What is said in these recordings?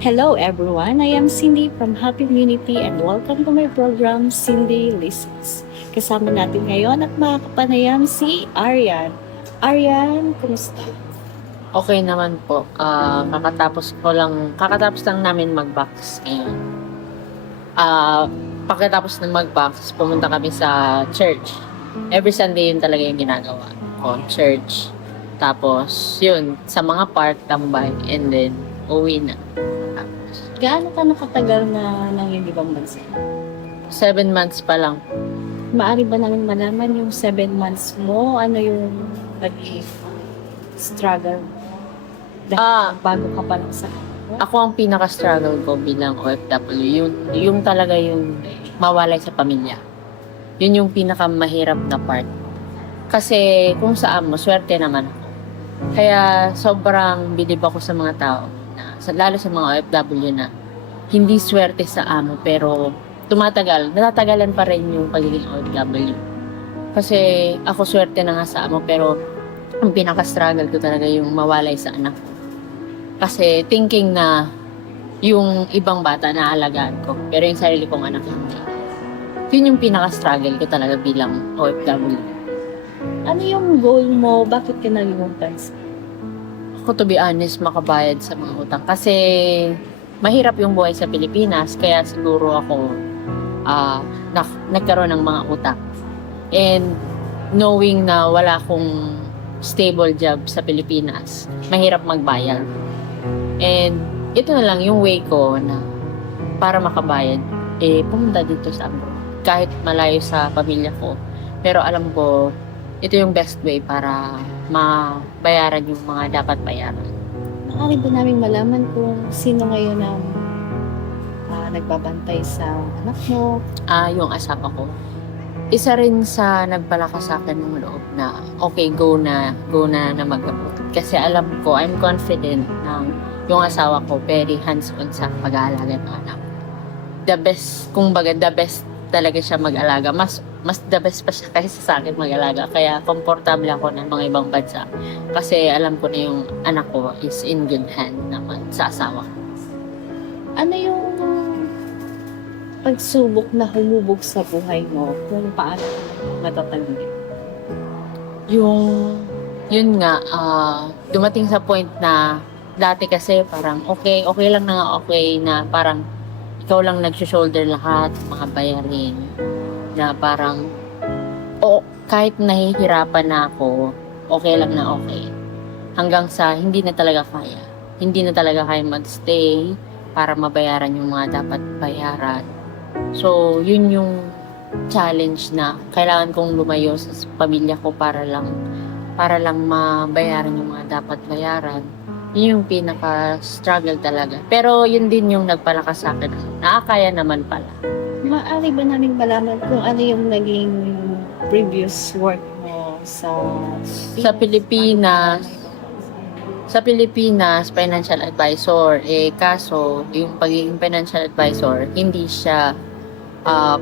Hello everyone, I am Cindy from Happy Community and welcome to my program, Cindy Listens. Kasama natin ngayon at makakapanayam si Aryan. Aryan, kumusta? Okay naman po. Kakatapos lang namin mag-box ngayon. Pagkatapos ng mag-box, pumunta kami sa church. Every Sunday yun talaga yung ginagawa ko, church. Tapos, yun, sa mga park, tambay, and then, uwi na. Tapos, Gaano ka nakatagal na nang yung ibang bansa? 7 months pa lang. Maari ba namin malaman yung 7 months mo? Ano yung naging struggle mo? Dahil bago ka pa lang sa Ako ang pinaka-struggle ko bilang OFW, yung talaga yung mawalay sa pamilya. Yun yung pinaka-mahirap na part. Kasi kung saan mo, swerte naman ako. Kaya sobrang bilib ako sa mga tao, lalo sa mga OFW na hindi swerte sa amo pero natatagalan pa rin yung pagiging OFW. Kasi ako swerte na nga sa amo pero ang pinaka-struggle ko talaga yung mawalay sa anak ko. Kasi thinking na yung ibang bata na alagaan ko, pero yung sarili kong anak hindi. Yun yung pinaka-struggle ko talaga bilang OFW. Ano yung goal mo? Bakit ka naging bansa? Ako, to be honest, makabayad sa mga utang. Kasi mahirap yung buhay sa Pilipinas, kaya siguro ako nagkaroon ng mga utang. And knowing na wala akong stable job sa Pilipinas, mahirap magbayad. And ito na lang yung way ko na para makabayad, pumunta dito sa abroad. Kahit malayo sa pamilya ko. Pero alam ko, ito yung best way para mabayaran yung mga dapat bayaran. Maaari ba namin malaman kung sino ngayon ang nagbabantay sa anak mo? Yung asawa ko. Isa rin sa nagpalakas sa akin ng loob na okay, go na mag-abroad. Kasi alam ko, I'm confident na yung asawa ko very hands-on sa pag-aalaga ng anak. The best talaga siya mag-alaga. Mas the best pa siya kaysa sa akin mag-alaga. Kaya komportable ako ng mga ibang bansa. Kasi alam ko na yung anak ko is in good hand naman sa asawa ko. Ano yung pagsubok na humubog sa buhay mo kung paano matatagin? Yun nga, dumating sa point na dati kasi parang okay lang na okay na parang ikaw lang nag-shoulder lahat, mga bayarin. Na parang, kahit nahihirapan na ako, okay lang na okay. Hanggang sa hindi na talaga kaya. Hindi na talaga kaya magstay para mabayaran yung mga dapat bayaran. So, yun yung challenge na kailangan kong lumayo sa pamilya ko para lang mabayaran yung mga dapat bayaran. Yun yung pinaka-struggle talaga. Pero yun din yung nagpalakas sa akin. Nakakaya naman pala. Maaari ba namin malaman kung ano yung naging previous work mo sa Pilipinas? Sa Pilipinas, financial advisor. Kaso, yung pagiging financial advisor, hindi siya,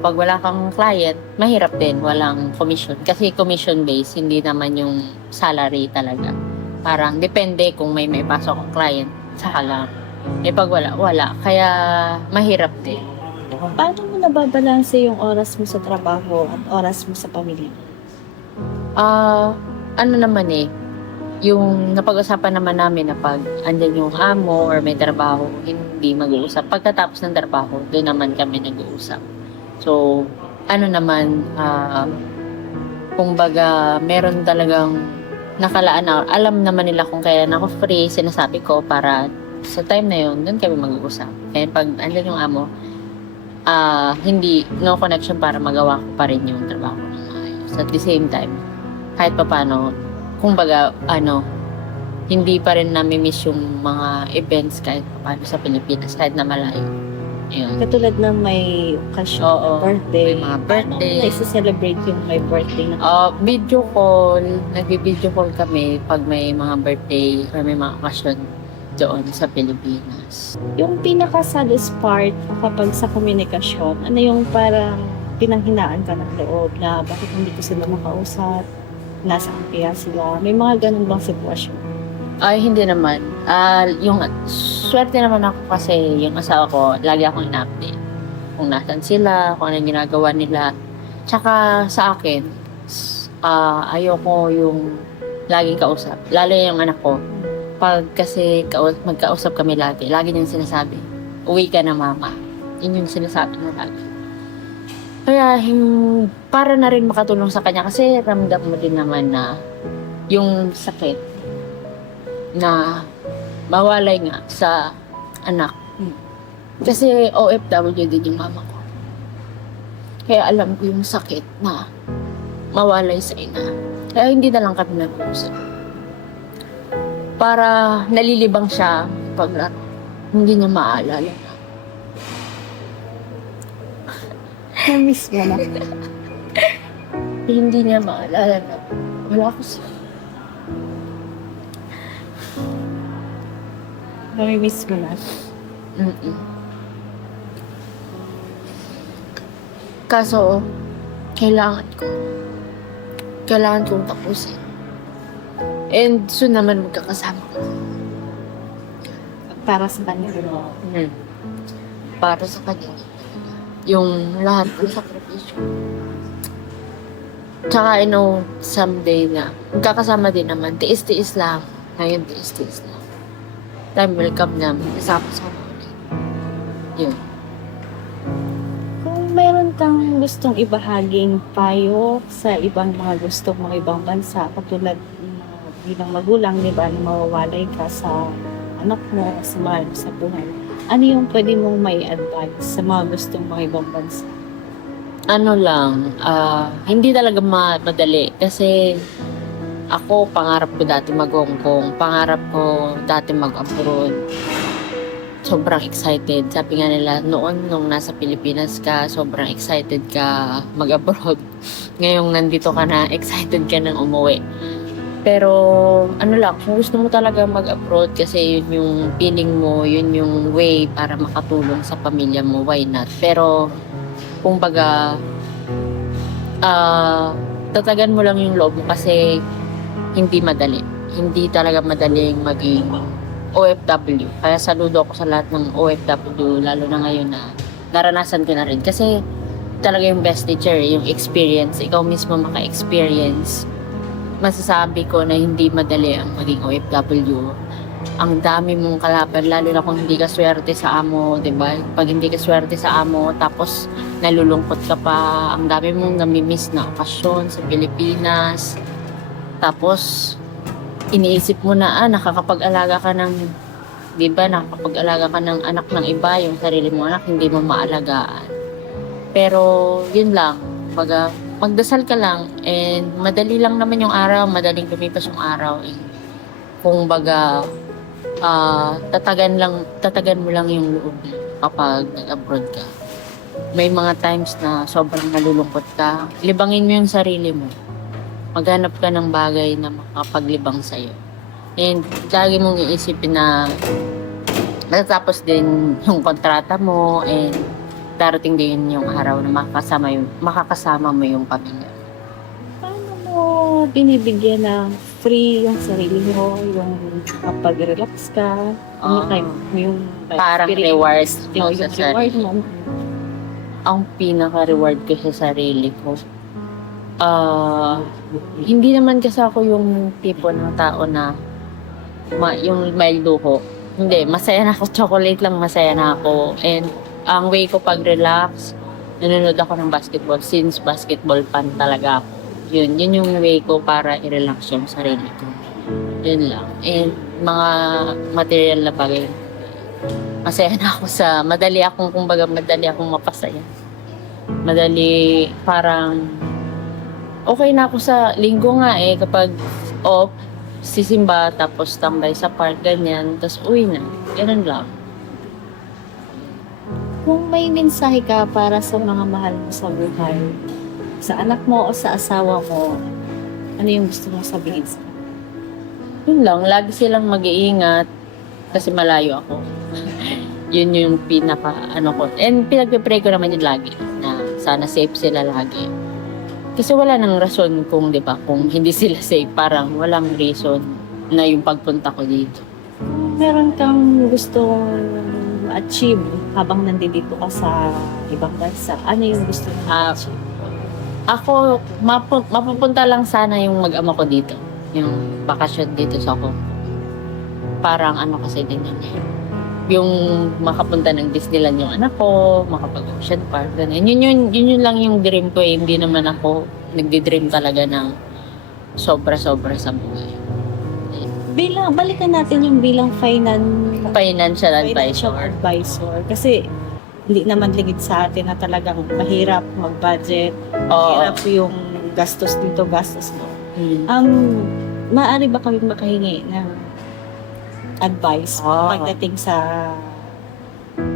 pag wala kang client, mahirap din, walang commission. Kasi commission-based, hindi naman yung salary talaga. Parang depende kung may pasok ang client, saka lang. Pag wala. Kaya mahirap din. Paano mo nababalanse yung oras mo sa trabaho at oras mo sa pamilya? Ano naman yung napag-usapan naman namin na pag andyan yung amo or may trabaho, hindi mag-uusap. Pagkatapos ng trabaho, doon naman kami nag-uusap. So, ano naman, kumbaga, meron talagang nakalaan na, alam naman nila kung kailan ako free, sinasabi ko para sa time na yun, doon kami mag-uusap. Kaya pag andyan yung amo, hindi, no connection para magawa ko pa rin yung trabaho ng maayos. At the same time, kahit pa paano, kumbaga, hindi pa rin nami-miss yung mga events kahit pa paano sa Pilipinas, kahit na malayo. Yun. Katulad ng may okasyon, Oo, birthday. may mga birthday. Paano mo celebrate yung may birthday na? Video call, nagbi-video call kami pag may mga birthday or may mga okasyon doon sa Pilipinas. Yung pinaka-saddest part kapag sa komunikasyon, ano yung parang pinanghinaan ka ng loob na bakit hindi ko sila makausap, nasaan kaya sila, may mga ganun bang sitwasyon? Ay, hindi naman. Yung swerte naman ako kasi yung asawa ko, lagi akong ina-update. Kung nasan sila, kung anong ginagawa nila. Tsaka sa akin, ayoko yung laging kausap. Lalo yung anak ko. Pag kasi magkausap kami lagi niyang sinasabi, uwi ka na mama. Yun yung sinasabi mo lagi. Kaya para na rin makatulong sa kanya kasi ramdam mo din naman na yung sakit na mawalay nga sa anak. Kasi OFW din yung mama ko. Kaya alam ko yung sakit na mawalay sa ina. Kaya hindi na lang kami nag-uusap. Para nalilibang siya pag hindi niya maalala na. Na-miss mo na. Hindi niya maalala na wala ko siya. Na-miss mo na. Mm-mm. Kaso, kailangan kong tapusin. And soon naman magkakasama ko. Para sa kanya. Para sa kanya. Yung lahat ng sakripisyo. Tsaka I know someday na magkakasama din naman. Tiis-tiis lang. Ngayon tiis-tiis lang. Time will come na magkasama-sama ulit. Yun. Kung meron kang gustong ibahaging payo sa ibang mga gustong mga ibang bansa, katulad bilang magulang, di ba, na mawawalay ka sa anak mo, sa mahal mo sa buhay, ano yung pwede mong may advice sa mga gustong mga ibang bansa? Ano lang, hindi talaga madali kasi ako, pangarap ko dati mag-Hong Kong, pangarap ko dati mag-abroad. Sobrang excited. Sabi nga nila, noon nung nasa Pilipinas ka, sobrang excited ka mag-abroad. Ngayong nandito ka na, excited ka nang umuwi. Pero ano lang, kung gusto mo talaga mag-abroad kasi yun yung feeling mo, yun yung way para makatulong sa pamilya mo, why not? Pero kumbaga, tatagan mo lang yung loob mo kasi hindi madali. Hindi talaga madaling maging OFW. Kaya saludo ako sa lahat ng OFW, lalo na ngayon na naranasan ko na rin. Kasi talaga yung best teacher, yung experience. Ikaw mismo maka-experience. Masasabi ko na hindi madali ang maging OFW. Ang dami mong kalaban, lalo na kung hindi ka swerte sa amo, di ba? Pag hindi ka swerte sa amo, tapos nalulungkot ka pa, ang dami mong namimiss na okasyon sa Pilipinas. Tapos, iniisip mo na, nakakapag-alaga ka ng, di ba, nakakapag-alaga ka ng anak ng iba, yung sarili mo anak, hindi mo maalagaan. Pero, yun lang, magdasal ka lang, and madali lang naman yung araw, madaling lumipas yung araw, and kung baga, tatagan mo lang yung loob kapag nag-abroad ka. May mga times na sobrang nalulungkot ka, libangin mo yung sarili mo. Maghanap ka ng bagay na makapaglibang sa'yo. And lagi mong iisipin na matatapos din yung kontrata mo and darating din yung araw na makakasama mo yung pamilya. Paano mo binibigyan ng free yung sarili mo, yung kapag relax ka, yung Parang reward mo sa yung reward sarili. mo. Ang pinaka-reward ko sa sarili ko, hindi naman kasi ako yung tipo ng tao na yung may luho. Hindi, masaya na ako. Chocolate lang, masaya na ako. And ang way ko pag-relax, nanonood ako ng basketball. Since basketball fan talaga ako. Yun yung way ko para i-relax yung sarili ko. Yun lang. And mga material na bagay. Masaya na ako madali akong mapasaya. Madali, parang okay na ako sa linggo nga kapag off, sisimba, tapos tambay sa park, ganyan, tapos uwi na. Ganun lang. Kung may mensahe ka para sa mga mahal mo sa buhay, sa anak mo o sa asawa mo, ano yung gusto mong sabihin sa kanila? Yun lang, lagi silang mag-iingat kasi malayo ako. Yun yung ko. And pinagpipray ko naman yun lagi na sana safe sila lagi. Kasi wala nang rason kung, di ba, kung hindi sila safe, parang walang reason na yung pagpunta ko dito. Meron kang gustong achieve habang nandito ka sa ibang bansa? Ano yung gusto mo achieve? Ako, mapupunta lang sana yung mag-ama ko dito. Yung bakasyon dito sa Hong Kong. Parang ano kasi din yun. Yung makapunta ng Disneyland yung anak ko, makapag-ocean park, ganun. Yun lang yung dream ko eh. Hindi naman ako nagdi-dream talaga ng sobra-sobra sa buhay. Balikan natin yung bilang Financial financial advisor. advisor. Kasi hindi naman ligid sa atin na talagang mahirap mag-budget. Oo. Mahirap yung gastos dito, gastos mo. Hmm. Maaari ba kami makahingi ng advice pagdating sa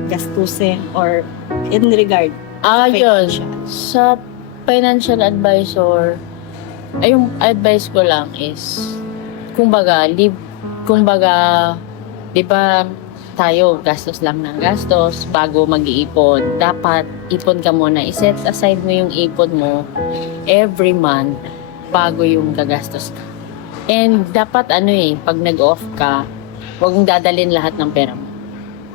gastusin or in regard Yun. financial? Sa financial advisor, ay yung advice ko lang is, kumbaga, di ba tayo, gastos lang ng gastos, bago mag-iipon, dapat ipon ka muna, iset aside mo yung ipon mo every month bago yung gagastos ka. And dapat pag nag-off ka, huwag mong dadalhin lahat ng pera mo.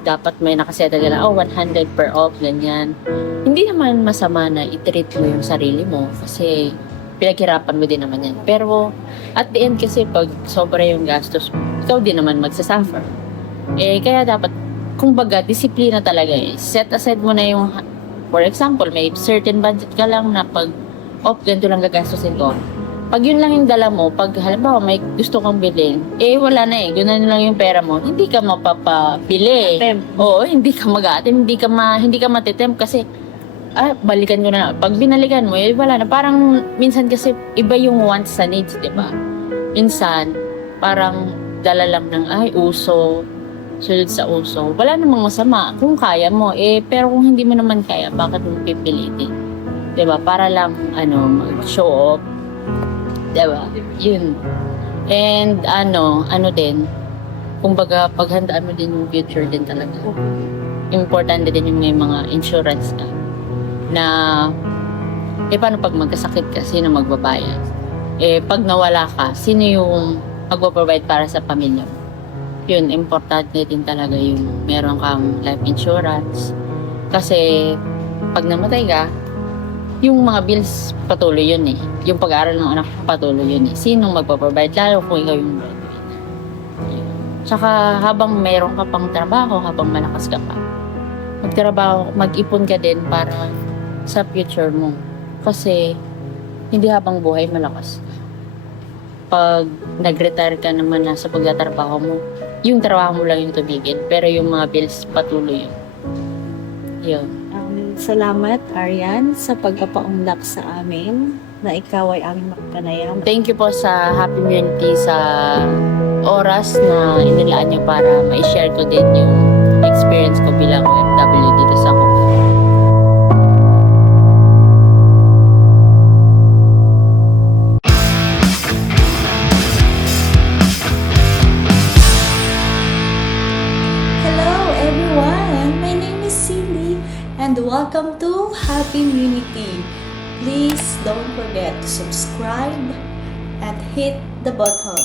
Dapat may nakaseta ka na, 100 per off, ganyan. Hindi naman masama na i-treat mo yung sarili mo kasi pinaghirapan mo din naman yan. Pero at the end kasi pag sobra yung gastos mo, ikaw din naman magsasuffer. Kaya dapat, kumbaga, disiplina talaga eh. Set aside mo na yung, for example, may certain budget ka lang na pag, ganito lang gagastusin ko. Pag yun lang yung dala mo, pag halimbawa may gusto kang bilhin, wala na gunan lang yung pera mo, hindi ka mapapabili. Oo, hindi ka mag-a-attempt, hindi ka matitempt kasi, balikan ko na. Pag binalikan mo, wala na. Parang, minsan kasi, iba yung wants sa needs, di ba? Minsan, parang, dala lang ng, uso, sunod sa uso. Wala namang masama kung kaya mo. Pero kung hindi mo naman kaya, bakit mo pipilitin? Diba? Para lang, mag-show off. Diba? Yun. And, din, kumbaga, paghandaan mo din yung future din talaga. Importante din yung may mga insurance ka. Na, paano pag magkasakit ka, sino magbabayad? Pag nawala ka, sino yung magpaprovide para sa pamilya mo? Yun, importante din talaga yung meron kang life insurance. Kasi, pag namatay ka, yung mga bills, patuloy yun eh. Yung pag-aaral ng anak, patuloy yun eh. Sinong magpaprovide? Lalo kung ikaw yung breadwinner. Tsaka, habang meron ka pang trabaho, habang malakas ka pa, magtrabaho, mag-ipon ka din para sa future mo. Kasi, hindi habang buhay malakas. Pag nag-retire ka naman na sa pagtatrabaho mo, yung trabaho mo lang yung tumigil, pero yung mga bills patuloy yun. Yun. Salamat, Arian, sa pagpapaunlak sa amin na ikaw ay aming makapanayam. Thank you po sa Happy Community sa oras na inilaan nyo para ma-share ko din yung experience ko bilang OFW dito sa Hong Kong. And welcome to Happy Unity. Please don't forget to subscribe and hit the button